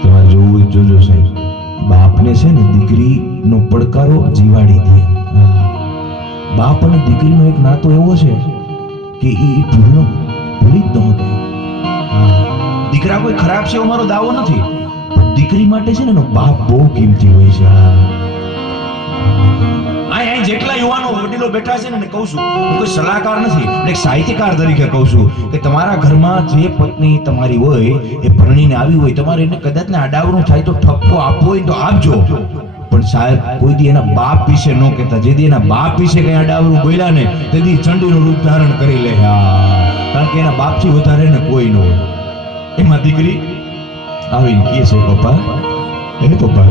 તમારે જોવું જોજો સાહેબ, બાપને છે ને દીકરીનો પડકારો જીવાડી દે. બાપ અને દીકરીનો એક નાતો એવો છે કે એ ભૂલી જ નહોતો. દીકરા કોઈ ખરાબ છે એવો મારો દાવો નથી, દીકરી માટે છે ને એનો બાપ બહુ કિંમતી હોય છે. અહીં જેટલા યુવાનો વડીલો બેઠા છે ને કહું છું, હું કોઈ સલાહકાર નથી, એક સાહિત્યકાર તરીકે કહું છું કે તમારા ઘરમાં જે પત્ની તમારી હોય એ પરણીને આવી હોય, તમારે એને કદાચ ને આડાવરું થાય તો ઠપકો આપવો હોય તો આપજો, પણ સાહેબ કોઈ દી એના બાપ વિશે ન કહેતા. જે દી એના બાપ વિશે કઈ આડાવરું બોલ્યા ને તે દી ચંડીનું રૂપ ધારણ કરી લે. કારણ કે એના બાપથી વધારે ને કોઈ ન હોય. એમાં દીકરી આવીને કહે છે, પપ્પા પપ્પા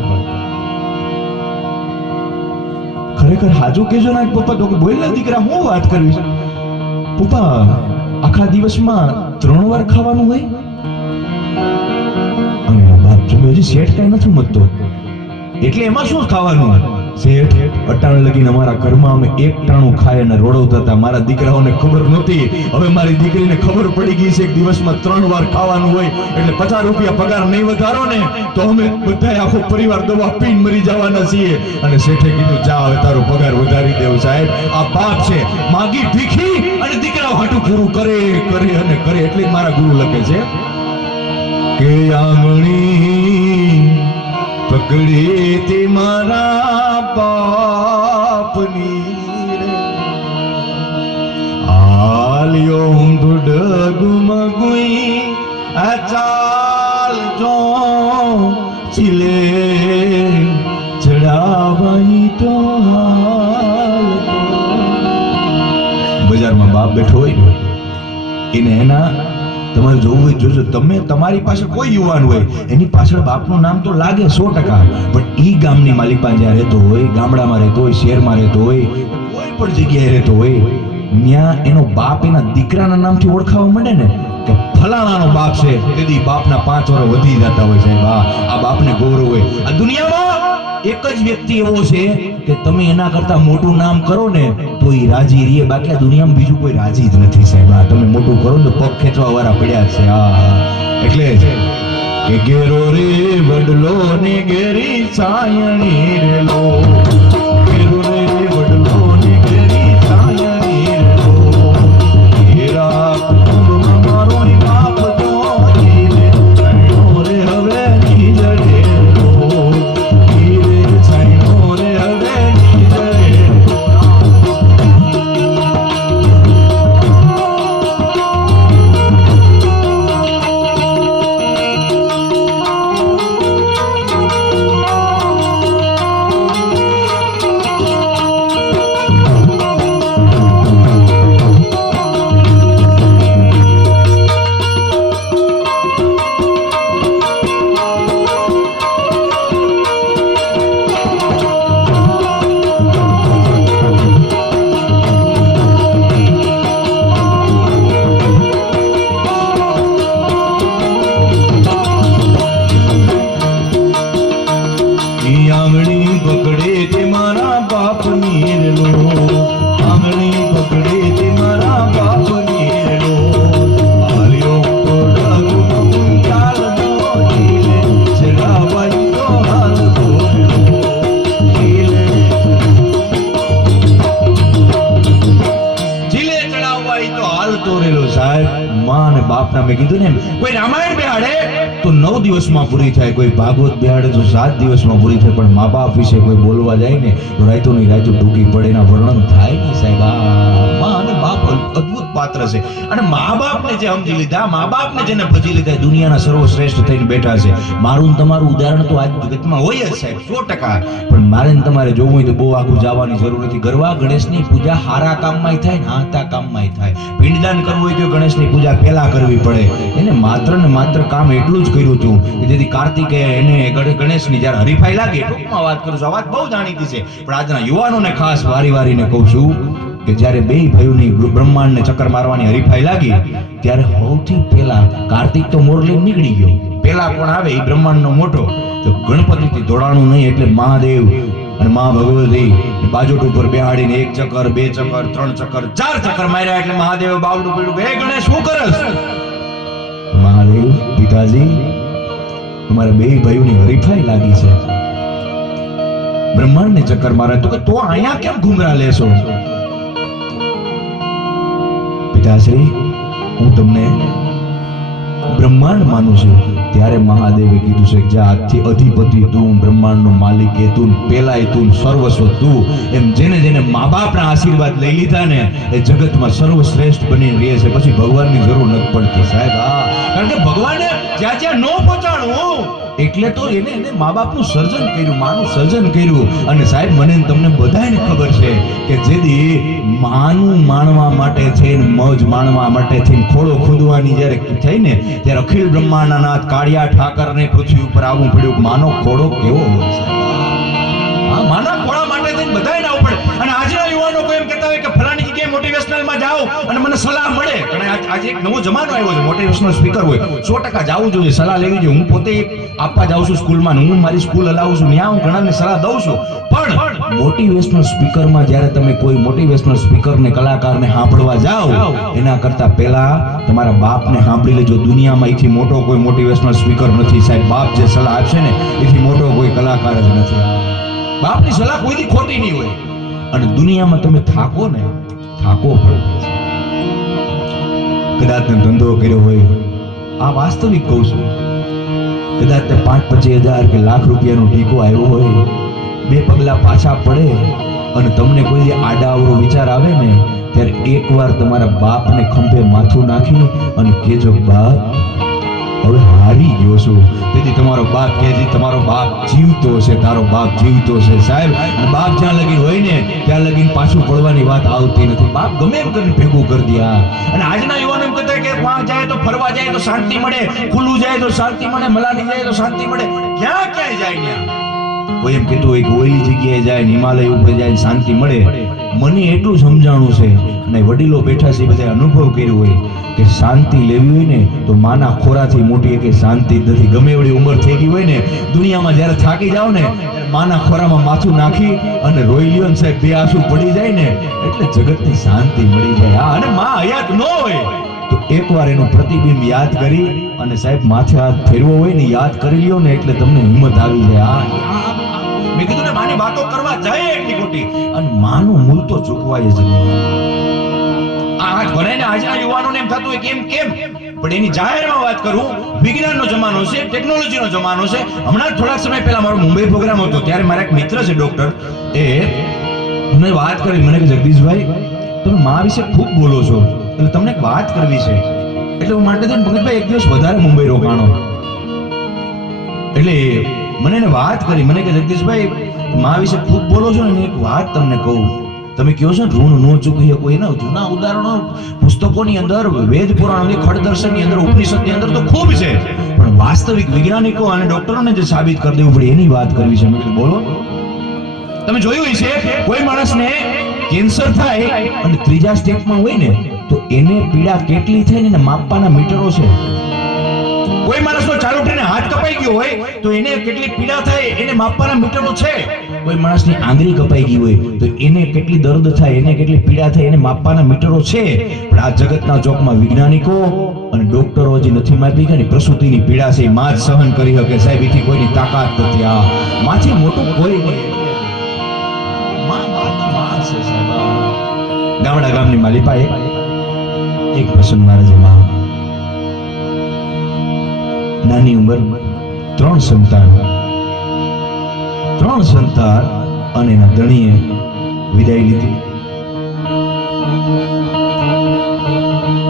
ખરેખર હાજુ કેજો ના પપ્પા. તો બોલ ને દીકરા, હું વાત કરવી છે? પપ્પા આખા દિવસમાં 3 વાર ખાવાનું હોય? અને બાપ તમે હજી શેઠ કઈ નથી મતતો, એટલે એમાં શું ખાવાનું? શેઠ અટાણ લગીને અમારા ઘરમાં અમે એક ટાણું ખાય અને રોડવતા હતા. મારા દીકરાઓને ખબર નહોતી, હવે મારી દીકરીને ખબર પડી ગઈ છે કે દિવસમાં 3 વાર ખાવાનું હોય એટલે 50 રૂપિયા પગાર નહીં વધારો ને તો અમે બધા આખો પરિવાર દવા પીને મરી જવાના છીએ. અને શેઠે કીધું જા હવે તારો પગાર વધારી દેવો. સાહેબ આ બાપ છે, માગી ભીખી અને દીકરાઓ હાટું પૂરું કરે અને કરે. એટલે મારા ગુરુ લખે છે કે આંગણી પકડી તે મારા બાપની આલ્યો ઊંધું ડગમાં ગુઈ આ ચાલ જો ચીલે ચડાવાઈ તો હાલ. બજારમાં બાપ બેઠો હોય એને એના તમારે જોવું હોય જોજો. તમે તમારી પાસે કોઈ યુવાન હોય એની પાછળ બાપનું નામ તો લાગે 100%, પણ ઈ ગામની માલિકા જ્યાં રહેતો હોય, ગામડામાં રહેતો હોય, શહેરમાં રહેતો હોય, કોઈ પણ જગ્યાએ રહેતો હોય, ત્યાં એનો બાપ એના દીકરાના નામથી ઓળખાવા માંડે ને કે ફલાણાનો બાપ છે, તેથી બાપના 5 વર્ષ વધી જતા હોય. સાહેબ આ બાપને ગૌરવ હોય. આ દુનિયામાં એક જ વ્યક્તિ એવો છે કે તમે એના કરતા મોટું નામ કરો ને તો એ રાજી રહે, બાકી દુનિયામાં બીજું કોઈ રાજી જ નથી સાહેબ. તમે મોટું કરો ને પગ ખેંચવા વાળા પડ્યા છે. એટલે કે ઘેરો રે વડલો ને ઘેરી સાયણી રેલો, ઘેરો રે વડલો ને ઘેરી સાયણી રેલો, ઘેરા કુટુંબમાં મારો બાપ તો રે હવે ની જડે રો, ઘેરે સાયણી મેં કીધું ને એમ, કોઈ રામાયણ બેહાડે તો 9 દિવસમાં પૂરી થાય, કોઈ ભાગવત બેહાડે તો 7 દિવસમાં પૂરી થાય, પણ મા બાપ વિશે કોઈ બોલવા જાય ને તો રાયતો ની રાયતો ટૂંકી પડે, એના વર્ણન થાય નહીં સાહેબ. મા અને બાપ અદ્ભુત પાત્ર છે, અને મા બાપને જે સમજી લીધા, મા બાપને જેને ભજી લીધા, દુનિયાના સર્વશ્રેષ્ઠ થઈને બેઠા છે. મારું ને તમારું ઉદાહરણ તો આજ જગતમાં હોય જ સાહેબ 100%, પણ મારે ને તમારે જોવું હોય તો બહુ આગું જવાની જરૂર નથી. ગરવા ગણેશની પૂજા હારા કામમાં થાય ને હાતા કામમાં થાય. પિંડદાન કરવું હોય તો ગણેશની પૂજા પહેલા કરવી પડે. એને માત્ર ને માત્ર કામ એટલું જ કર્યું હતું કે જેથી કાર્તિકે એને ગણેશની જ્યારે હરીફાઈ લાગે, ટૂંકમાં વાત કરું છું, આ વાત બહુ જાણીતી છે, પણ આજના યુવાનોને ખાસ વારીને કહું છું કે જ્યારે બે ભાઈઓની બ્રહ્માંડને ચક્કર મારવાની હરીફાઈ લાગી ત્યારે સૌથી પહેલા કાર્તિક તો મોર લઈને નીકળી ગયો, પહેલા કોણ આવે એ બ્રહ્માંડનો મોટો, તો ગણપતિથી દોડાણું નહીં એટલે મહાદેવ અને મા ભગવતી બાજોટ ઉપર બેહાડીને 1 ચક્કર 2 ચક્કર 3 ચક્કર 4 ચક્કર માર્યા એટલે મહાદેવ બાવડું પીડું કે, હે ગણેશ શું કરસ? મહાદેવ પિતાજી તમારા બે ભાઈઓની હરીફાઈ લાગી છે, બ્રહ્માંડને ચક્કર મારે, તો અહીંયા કેમ ઘૂંઘરા લેશો? પિતાશ્રી હું તમને બ્રહ્માંડ માનું છું. ત્યારે મહાદેવે કીધું છે કે આજથી અધિપતિ તું, બ્રહ્માંડનો માલિક એ તું, પેલાય તું, સર્વસ્વ તું. એમ જેને જેને મા બાપના આશીર્વાદ લઈ લીધા ને એ જગતમાં સર્વશ્રેષ્ઠ બની રહે છે, પછી ભગવાનની જરૂર નથી પડતી સાહેબ. કારણ કે ભગવાને જ્યાં જ્યાં ન પહોંચાડવું એટલે તો એને મા બાપનું સર્જન કર્યું, માનું સર્જન કર્યું. અને સાહેબ મને તમને બધાને ખબર છે કે જેદી માનું માણવા માટે થઈને, મોજ માણવા માટે થઈને ખોળો ખોદવાની જ્યારે થઈ ને ત્યારે અખિલ બ્રહ્માંડના નાથ કાળિયા ઠાકરને પૃથ્વી ઉપર આવવું પડ્યું. માનો ખોળો કેવો હોય સાહેબ? હા, માના ખોળા માટે થઈને બધાને આવવું પડે. અને આજના યુવાનો કોઈ એમ કહેતા હોય કે ફલાણી જગ્યાએ મોટિવેશનલમાં જાઓ અને મને સલાહ મળે, કારણ આજે એક નવો જમાનો આવ્યો છે, મોટિવેશનલ સ્પીકર હોય 100% જાવું જોઈએ, સલાહ લેવી જોઈએ. હું પોતે આપવા જાઉં છું સ્કૂલમાં, હું મારી સ્કૂલ હલાવું છું, ત્યાં હું ઘણાને સલાહ દઉં છું. પણ મોટિવેશનલ સ્પીકરમાં જ્યારે તમે કોઈ મોટિવેશનલ સ્પીકરને, કલાકારને સાંભળવા જાઓ એના કરતા પહેલા તમારા બાપને સાંભળી લેજો. દુનિયામાં એથી મોટો કોઈ મોટિવેશનલ સ્પીકર નથી સાહેબ. બાપ જે સલાહ આપશે ને એથી મોટો કોઈ કલાકાર જ નથી. બાપની સલાહ કોઈથી ખોટી નહીં હોય. અને દુનિયામાં તમે થાકો પડો, કદાચ ને ધંધો કર્યો હોય, આ વાસ્તવિક કહું છું, કદાચ 5-25 હજાર કે લાખ રૂપિયાનો ટીકો આવ્યો હોય, 2 પગલા પાછા પડે અને તમને કોઈ આડાઅવળો વિચાર આવે ને ત્યારે એકવાર તમારા બાપને ખંભે માથું નાખી અને કહેજો, બાપ હવે હારી ગયો છું. તેથી તમારો બાપ કહેજી, તમારો બાપ જીવતો છે, તારો બાપ જીવતો છે સાહેબ. અને બાપ જ્યાં લગીન હોય ને ત્યાં લગીન પાછું પડવાની વાત આવતી નથી. બાપ ગમે એમ કરીને ભેગું કરી દે. અને આજના યુવાનો એમ કહેતા કે વાં જાય તો ફરવા જાય તો શાંતિ મળે, ખુલ્લું જાય તો શાંતિ મળે, મલાની જાય તો શાંતિ મળે. ક્યાંય જાય ત્યાં કોઈ એમ કહેતું હોય કે ઓઈલી જગ્યાએ જાય, હિમાલય ઉપર જાય શાંતિ મળે. મને એટલું સમજાણું છે અને વડીલો બેઠા છે બધા અનુભવ કર્યો હોય કે શાંતિ લેવી હોય ને તો માના ખોરાથી મોટી કે શાંતિ જ નથી. ગમે એવડી ઉંમર થઈ ગઈ હોય ને દુનિયામાં જ્યારે થાકી જાવ ને માના ખોરામાં માથું નાખી અને રોઈ લ્યો ને સાહેબ, 2 આંસુ પડી જાય ને એટલે જગતની શાંતિ મળી જાય. હા, અને માં હયાત ન હોય તો એકવાર એનું પ્રતિબિંબ યાદ કરી અને સાહેબ માથે હાથ ફેરવો હોય ને યાદ કરી લ્યો ને એટલે તમને હિંમત આવી જાય. મેં કીધું ને માની વાતો કરવા જાય એટલી ખોટી, અને માનું મૂળ તો ચૂકવાય જ નહીં. આ ભણાઈને આજના યુવાનોને એમ થતું હોય કેમ પણ એની જાહેરમાં વાત કરું, વિજ્ઞાનનો જમાનો છે, ટેકનોલોજીનો જમાનો છે. હમણાં થોડાક સમય પહેલા મારો મુંબઈ પ્રોગ્રામ હતો, ત્યારે મારા એક મિત્ર છે ડોક્ટર, એ મને વાત કરી, મને કે જગદીશભાઈ તમે મા વિશે ખૂબ બોલો છો એટલે તમને એક વાત કરવી છે. એટલે હું માટે થઈને ભગતભાઈ એક દિવસ વધારે મુંબઈ રોકાણો. એટલે મને એને વાત કરી, મને કે જગદીશભાઈ મા વિશે ખૂબ બોલો છો ને, એક વાત તમને કહું, તમે કહો છો ઋણ ન ચૂકી શકો એના જૂના ઉદાહરણો પુસ્તકોની અંદર, વેદ પુરાણોની, ખડદર્શનની અંદર, ઉપનિષદની અંદર તો ખૂબ છે, પણ વાસ્તવિક વૈજ્ઞાનિકો અને ડોક્ટરોને જે સાબિત કરી દેવું પડે એની વાત કરવી છે. મેં કીધું બોલો. તમે જોયું છે કોઈ માણસને કેન્સર થાય અને 3જા સ્ટેપમાં હોય ને તો એને પીડા કેટલી થાય ને માપવાના મીટરો છે. કોઈ માણસનો ચાલુ ટ્રેને હાથ કપાઈ ગયો હોય તો એને કેટલી પીડા થાય એને માપવાના મીટરો છે. કોઈ માણસની આંગળી કપાઈ ગઈ હોય તો એને કેટલી દર્દ થાય, એને કેટલી પીડા થાય એને માપવાના મીટરો છે. પણ આ જગતના ચોકમાં વૈજ્ઞાનિકો અને ડોક્ટરો હજી નથી માપી કે પ્રસૂતિની પીડા છે માં જ સહન કરી શકે સાહેબ, એથી કોઈની તાકાત નથી. આ માથી મોટું કોઈ નહીં. ગામડા ગામની માલિપા એક પ્રસંગ મારા જેમાં નાની ઉંમર, 3 સંતાન અને એના ધણીએ વિદાય લીધી.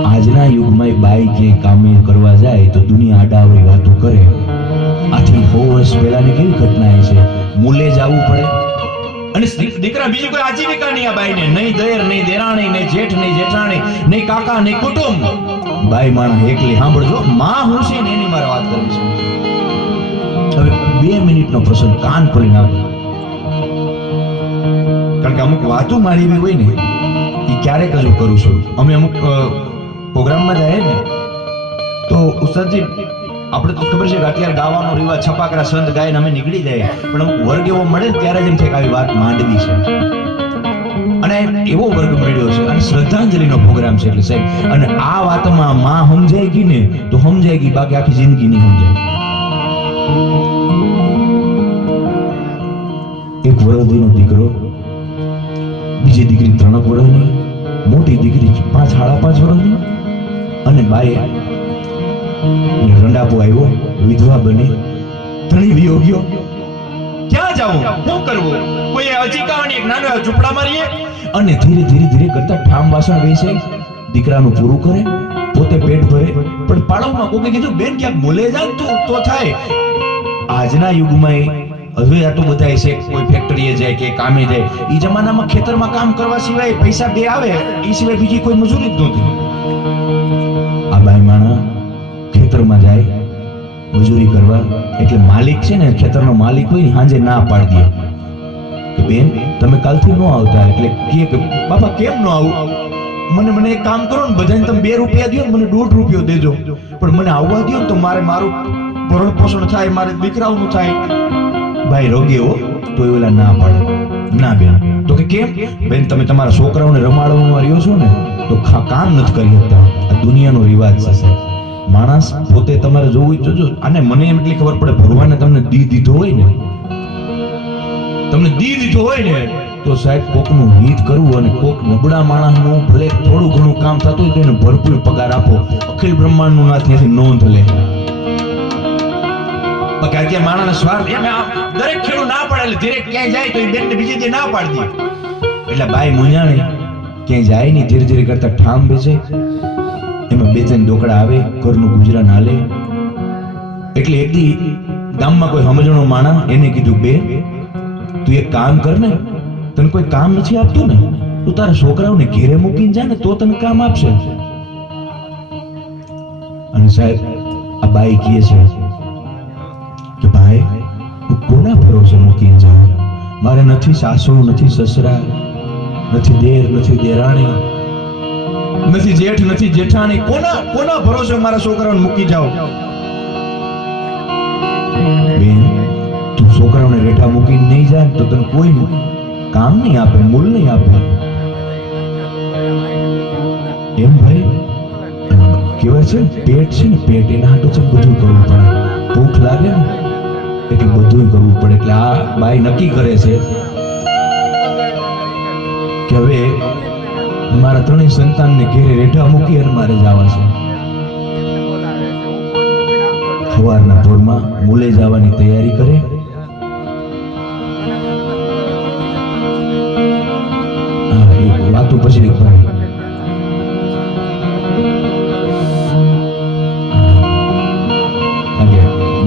આજના યુગમાં બાઈ કે કામે કરવા જાય તો દુનિયા આડાવડી વાતો કરે. આથી 100 વર્ષ પહેલાની કેવી ઘટના છે, મૂલે જવું પડે અને દીકરા બીજી કોઈ આજીવિકા નહીં આ બાઈને, નહીં દેર, નહીં દેરાણી, નહીં જેઠ, નહીં જેઠાણી, નહીં કાકા, નહીં કુટુંબ. બાઈ માણા એકલી. સાંભળજો, માં હું છે ને એની મારે વાત કરવી છે. હવે 2 મિનિટનો પ્રસંગ, કાન ખોલીને આપો, કારણ કે અમુક વાતો મારી એવી હોય ને એ ક્યારેક જ હું કરું છું. અમે અમુક પ્રોગ્રામમાં જાય ને તો ઉસ્તાદજી આપણે તો ખબર છે કે અત્યારે ગાવાનો રિવાજ, છપાકરા સંત ગાઈને અમે નીકળી જાય, પણ અમુક વર્ગ એવો મળે ને ત્યારે જ એમ થાય કે આવી વાત માંડવી છે. અને એવો વર્ગ મળ્યો છે અને શ્રદ્ધાંજલિનો પ્રોગ્રામ છે એટલે સાહેબ. અને આ વાતમાં માં સમજાય ગઈ ને તો સમજાય ગઈ, બાકી આખી જિંદગી નહીં સમજાય. એક વરદીનો દીકરો, બીજી દીકરી 3 વર્ષની, મોટી દીકરી 5 સાડા 5 વર્ષની, અને બાએ રંડાપો આવ્યો, વિધવા બની, ધણી વિયો ગયો. ક્યાં જાવું, શું કરવું? કોઈ અજીકાવાની એક નાનો ઝૂંપડા મારીએ અને ધીરે ધીરે ધીરે કરતા ઠામ વાસણ વેચે, દીકરાનું પૂરું કરે, પોતે પેટ ભરે. પણ પાડોમાં કોકે કીધું બેન ક્યાંક બોલે જા તો થાય. આજના યુગમાં હવે આ તો બધા છે કોઈ ફેક્ટરીએ જાય કે કામે જાય, એ જમાનામાં ખેતરમાં કામ કરવા સિવાય પૈસા 2 આવે એ સિવાય બીજી કોઈ મજૂરી જ નહોતી. આ બાઈ માણા ખેતરમાં જાય મજૂરી કરવા, એટલે માલિક છે ને, ખેતરનો માલિક હોય ને, સાંજે ના પાડી દે કે બેન તમે કાલથી ન આવતા. એટલે કે બાપા કેમ ન આવું? મને એક કામ કરો ને, બધાને તમે 2 રૂપિયા દો ને, મને 1.5 રૂપિયો દેજો, પણ મને આવવા દો ને તો મારું ભરણ પોષણ થાય, મારે દીકરાઓનું થાય. ભાઈ રોગે હો તો એલા ના પાડે, ના બેન. તો કે કેમ? બેન તમે તમારા છોકરાઓને રમાડવામાં રહ્યો છો ને તો કામ નથી કરી શકતા. આ દુનિયાનો રિવાજ છે સાહેબ. માણસ પોતે તમારે જોવું જોજો. અને મને એમ એટલી ખબર પડે, ભગવાને તમને દીધો હોય ને તો સાહેબ કોકનું હિત કરવું, અને કોક નબળા માણસનું ભલે થોડું ઘણું કામ થતું હોય તો એને ભરપૂર પગાર આપો. અખિલ બ્રહ્માંડનું નાથ ત્યાંથી નોંધ લે. અત્યારે માણસના સ્વાર્થ એમ દરેક ખેડૂત ના પડે, એટલે ધીરે ક્યાંય જાય તો એ બેનને બીજી દે ના પાડી દે. એટલે બાઈ મુંજાણી ક્યાંય જાય નહીં, ધીરે ધીરે કરતા ઠામ બેસે, એમાં 2-3 ડોકડા આવે, ઘરનું ગુજરાન હાલે. એટલે એક દી ગામમાં કોઈ સમજણો માણા એને કીધું, બે તું એક કામ કર ને, તને કોઈ કામ નથી આપતું ને, તું તારા છોકરાઓને ઘેરે મૂકીને જા ને તો તને કામ આપશે. અને સાહેબ આ બાઈ કહે છે કે ભાઈ હું કોના ભરોસે મૂકીને જાઉં? મારે નથી સાસુ, નથી સસરા, નથી દેર, નથી દેરાણી, નથી જેઠ, નથી જેઠાણી. કોના ભરોસે મારા છોકરાઓને મૂકી જાઉં? બેન તું છોકરાઓને રેઠા મૂકીને નહીં જાય તો તને કોઈ કામ નહીં આપે, મૂલ નહીં આપે. એમ ભાઈ કેવાય છે પેટ છે ને, પેટ એના હાટું છે બધું કરવું પડે. ભૂખ લાગે ને એટલે બધું કરવું પડે. એટલે આ બાઈ નક્કી કરે છે કે હવે મારા 3 સંતાનને ઘેરે રેઠા મૂકી અને મારે જવા છે. સવારના પોરમાં મૂલે જવાની તૈયારી કરે. વાતો પછી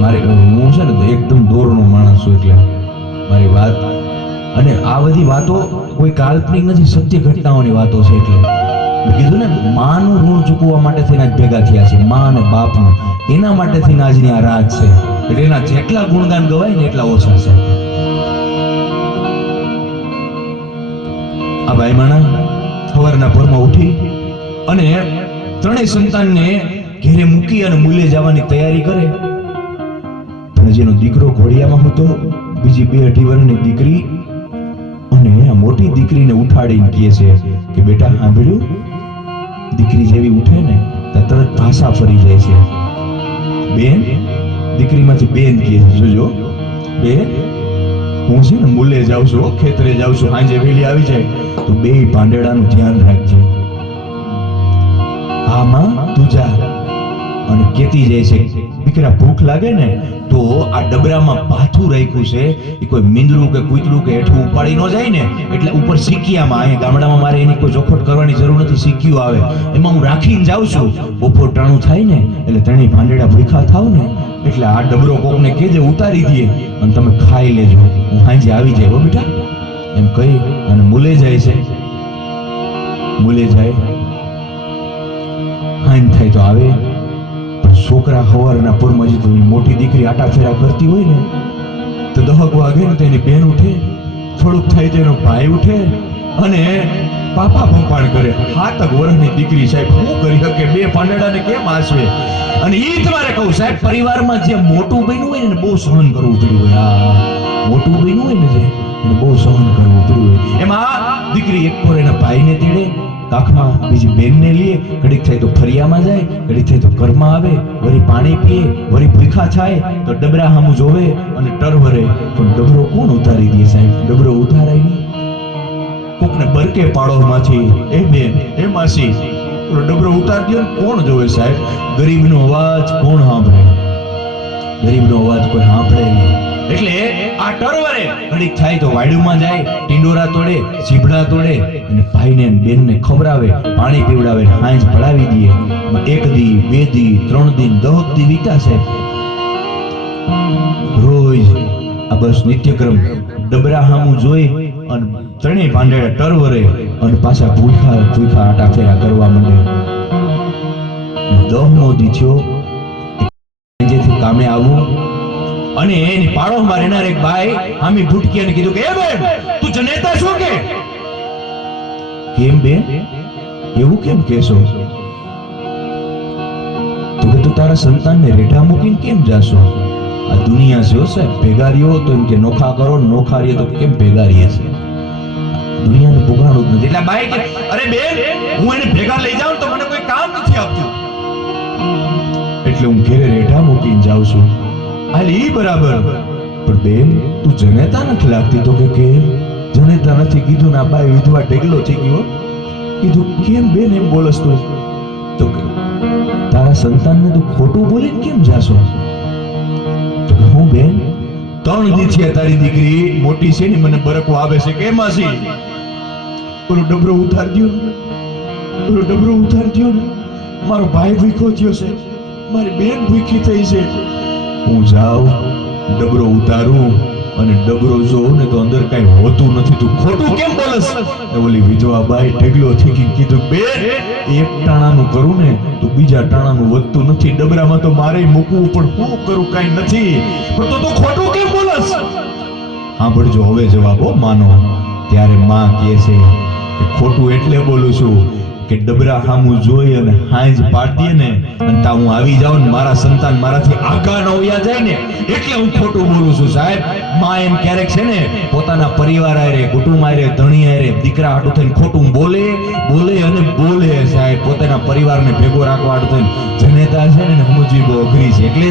મારે હું છે ને તો એકદમ દોરનો માણસ છું, એટલે મારી વાત અને આ બધી વાતો કોઈ કાલ્પનિક નથી, સત્ય ઘટનાઓની વાતો છે. એટલે કીધું ને, માનું ઋણ ચૂકવવા માટે થઈને આજ ભેગા થયા છે, મા અને બાપનું. એના માટે થઈને આજની આ રાત છે. એટલે એના જેટલા ગુણગાન ગવાય ને એટલા ઓછા છે. આ ભાઈ માણા સવારના પોરમાં ઉઠી અને 3 સંતાનને ઘેરે મૂકી અને મૂલે જવાની તૈયારી કરે. પણ જેનો દીકરો ઘોડિયામાં હતો, બીજી 2-2.5 વર્ષની દીકરી, અને આ મોટી દીકરીને ઉઠાડીને કહે છે કે બેટા સાંભળ્યું? દીકરી જેવી ઉઠે ને તો તરત ભાષા ફરી જાય છે. બેન, દીકરીમાંથી બેન કહે છે, જોજો બેન હું છે ને મૂલે જાઉં છું, ખેતરે જાઉં છું, સાંજે વેલી આવી જાય તો 2 પાંડેડાનું ધ્યાન રાખજે. હા માં તું જા. અને કેતી જાય છે દીકરા ભૂખ લાગે ને તો આ ડબરામાં પાથું રાખ્યું છે, એ કોઈ મીંદડું કે કૂતરું કે હેઠું ઉપાડી ન જાય ને એટલે ઉપર સિક્કિયામાં, અહીંયા ગામડામાં મારે એની કોઈ ચોખવટ કરવાની જરૂર નથી, સિક્કિયું આવે એમાં હું રાખીને જાઉં છું. બપોર ટાણું થાય ને એટલે ત્રણેય ભાંડેડા ભૂખા થાવ ને એટલે આ ડબરો કોકને કહેજે ઉતારી દે અને તમે ખાઈ લેજો, હું સાંજે આવી જાય હો બેટા એમ કહી અને મૂલે જાય છે. મૂલે જાય, હાઈન થાય તો આવે. છોકરા સવારના પૂરમાં જતો મોટી દીકરી આટા ફેરા કરતી હોય ને તો 10 વાગે ને તેની બેન ઉઠે, થોડુંક થાય તો એનો ભાઈ ઉઠે અને પાપા પંપાણ કરે. 7 વર્ષની દીકરી સાહેબ શું કરી શકે, 2 પાંદડાને કેમ આસવે? અને ઈ તમારે કહું સાહેબ, પરિવારમાં જે મોટું બન્યું હોય ને બહુ સહન કરવું પડ્યું હોય. મોટું બન્યું હોય ને જે એને બહુ સહન કરવું પડ્યું હોય. એમાં દીકરી એક પર એના ભાઈને તેડે, કાખમાં બીજી બેનને લે, ઘડીક થાય તો ફરિયામાં જાય, ઘડીક થાય તો ઘરમાં આવે, વળી પાણી પીએ, વળી ભૂખા થાય તો ડબરા સામું જોવે અને ટરવરે. પણ ડબરો કોણ ઉતારી દે સાહેબ? ડબરો ઉતારાય નહીં. કોકને બરકે પાડોમાંથી એ બેન એ માસી ડબરો ઉતારી દે કોણ જોવે સાહેબ? ગરીબનો અવાજ કોણ સાંભળે? ગરીબનો અવાજ કોઈ સાંભળે નહીં. એટલે આ ટરવરે ઘડીક થાય તો વાડુમાં જાય, ટીંડોરા તોડે, ઝીબડા તોડે અને ભાઈને અને બેનને ખવડાવે, પાણી પીવડાવે, હાંજ પડાવી દે. 1 દી 2 દી 3 દી 10 દી વીતા છે. રોજ આ બસ નિત્યક્રમ ડબરા સામું જોઈ અને ત્રણેય ભાંડેડા ટરવરે અને પાછા ભૂખા ભૂખા આટા ફેરા કરવા માંડે. 10મો દી થયો, જેથી કામે આવું અને એની પાડોશમાં રહેનાર એક ભાઈ આમી ભૂટકીને કીધું કે એ બેન તું જનેતા છો કે? કેમ બેન એવું કેમ કહેશો? તો કે તું તારા સંતાનને રેઢા મૂકીને કેમ જાશો? આ દુનિયા છે સાહેબ, ભેગા રહ્યો તો એમ કે નોખા કરો, નોખા રહ્યો તો કેમ ભેગા રહીએ છે? દુનિયાને પુગાડું જ નથી. એટલે ભાઈ કે અરે બેન હું એને ભેગા લઈ જાઉં તો મને કોઈ કામ નથી આપતું, એટલે હું ઘરે રેઢા મૂકીને જાઉં છું. હાલ ઈ બરાબર, પણ બેન તું જનેતા નથી લાગતી. તો કે કેમ જનેતા નથી? કીધું ના બાઈ વિધવા ઢેગલો થઈ ગયો. કીધું કેમ બેન એમ બોલસ તું? તો કે તારા સંતાનને તું ખોટું બોલીને કેમ જાશો? તો કે હું બેન 3 દી થયા તારી દીકરી મોટી છે ને મને બરકો આવે છે કે માસી ઓલો ડબરો ઉતાર દ્યો ને, ઓલો ડબરો ઉતાર દ્યો ને, મારો ભાઈ ભૂખ્યો થયો છે, મારી બેન ભૂખી થઈ છે. હું જાઉં ડબરો ઉતારું અને ડબરો જોઉં ને તો અંદર કઈ હોતું નથી. તું ખોટું કેમ બોલસ? ઓલી વિધવા બાઈ ઢેગલો થઈ કીધું બેન એક ટાણાનું કરું ને તો બીજા ટાણાનું વધતું નથી. ડબરામાં તો મારે મૂકવું પણ હું કરું કઈ નથી. પણ તો ખોટું કેમ બોલસ? સાંભળજો હવે જવાબો માનો. ત્યારે માં કહે છે કે ખોટું એટલે બોલું છું કે ડબરા સામું જોઈ અને હાંજ પાડી દે ને અને તા હું આવી જાઉં ને મારા સંતાન મારાથી આગા ન હોયા જાય ને એટલે હું ખોટું બોલું છું સાહેબ. માં એમ ક્યારેક છે ને પોતાના પરિવાર આરે, કુટુંબ આરે, ધણી આરે દીકરા હાટું થઈને ખોટું બોલે અને બોલે સાહેબ. પોતાના પરિવારને ભેગો રાખવા હાટું થઈને જનેતા છે ને સમજવી બહુ અઘરી છે. એટલે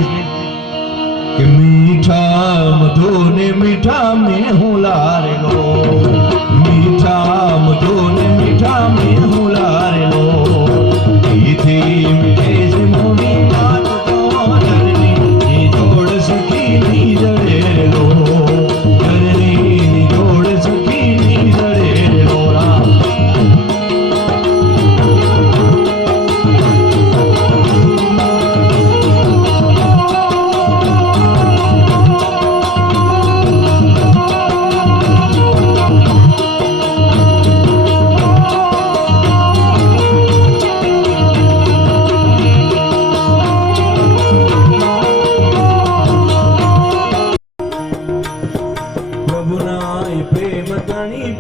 કે મીઠા મધુને મીઠા મેં હું લારેલો, મીઠા મધુને મીઠા મેં હું લારેલો, મીઠી મીઠે છે મોની વાત તો ધરની એ જોડ સખી ની જડેલો, ધરની ની જોડ સખી ની જડેલો. પ્રભુના પ્રેમ તણી